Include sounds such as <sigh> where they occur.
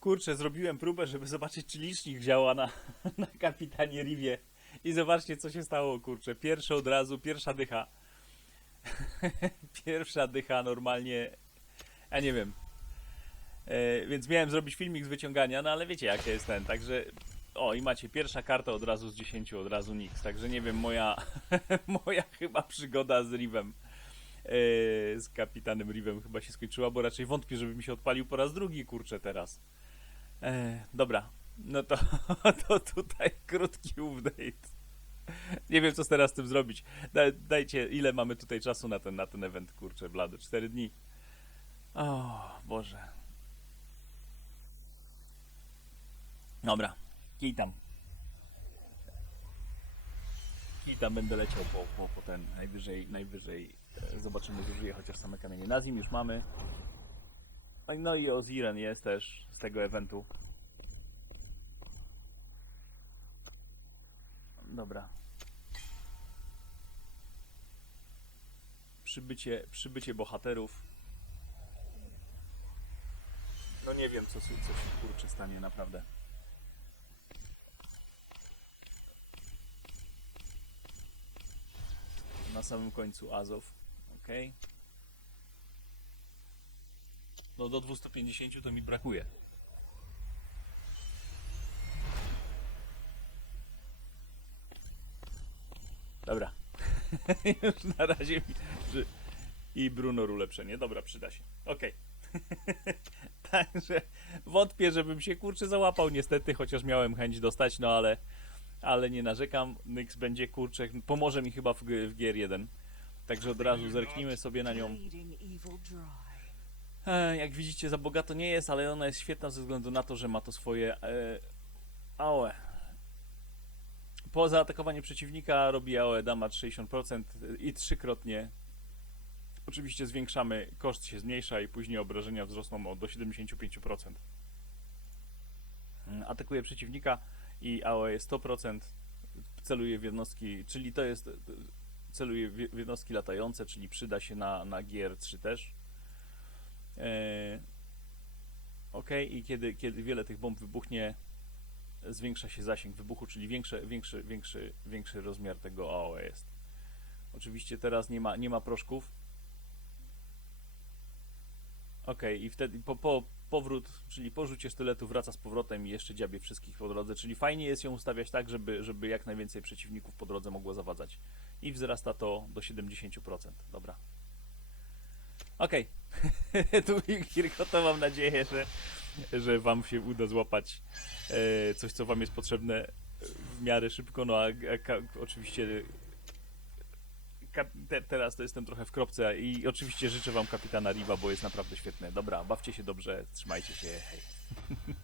Kurczę, zrobiłem próbę, żeby zobaczyć, czy licznik działa na, na kapitanie Rivie. I zobaczcie, co się stało, kurczę. Pierwsze od razu, pierwsza dycha. <laughs> pierwsza dycha normalnie. Ja nie wiem. E, więc miałem zrobić filmik z wyciągania, no ale wiecie, jak jest ten. Także. O, i macie pierwsza karta od razu z 10, od razu niks. Także nie wiem, moja, <laughs> moja chyba przygoda z Rivem. e, Z kapitanem Rivem chyba się skończyła, bo raczej wątpię, żeby mi się odpalił po raz drugi, kurczę, teraz. E, dobra, no to, <laughs> to tutaj krótki update. Nie wiem, co teraz z tym zrobić. Da, dajcie, ile mamy tutaj czasu na ten, na ten event, kurczę, blady? 4 dni. O, Boże. Dobra, kij tam. Kij tam będę leciał po, po, po ten, najwyżej, najwyżej e, zobaczymy, zużyję chociaż same kamienie. Nazim już mamy. No i- Oziren jest też z tego eventu. Dobra. Przybycie, przybycie bohaterów. No nie wiem, co, co się kurczę stanie naprawdę. Na samym końcu Azow. Okej. No do 250 to mi brakuje. Dobra. <laughs> Już na razie mi... I Bruno ulepszenie. Dobra, przyda się. Okej. <laughs> Także wątpię, żebym się kurczę załapał niestety, chociaż miałem chęć dostać, no ale ale nie narzekam. Nyx będzie kurczę, pomoże mi chyba w, w GR1. Także od razu zerknijmy sobie na nią. Jak widzicie, za bogato nie jest, ale ona jest świetna ze względu na to, że ma to swoje e, AOE. Po zaatakowaniu przeciwnika robi AOE damage 60% i trzykrotnie. Oczywiście zwiększamy, koszt się zmniejsza i później obrażenia wzrosną o do 75%. Mm, Atakuje przeciwnika i AOE jest 100%. Celuje w jednostki, czyli to jest celuje w jednostki latające, czyli przyda się na, na GR3 też. E, ok, i kiedy, kiedy wiele tych bomb wybuchnie, zwiększa się zasięg wybuchu, czyli większy, większy, większy, większy rozmiar tego AOE jest. Oczywiście teraz nie ma, nie ma proszków. Ok, i wtedy po, po powrót, czyli po rzucie sztyletu wraca z powrotem i jeszcze dziabie wszystkich po drodze, czyli fajnie jest ją ustawiać tak, żeby, żeby jak najwięcej przeciwników po drodze mogło zawadzać. I wzrasta to do 70%. Dobra. Okej. <laughs> tu Kirko, to mam nadzieję, że, że wam się uda złapać e, coś, co wam jest potrzebne w miarę szybko, no a, a ka, oczywiście ka, te, teraz to jestem trochę w kropce i oczywiście życzę wam kapitana Riva, bo jest naprawdę świetny. Dobra, bawcie się dobrze, trzymajcie się, hej. <laughs>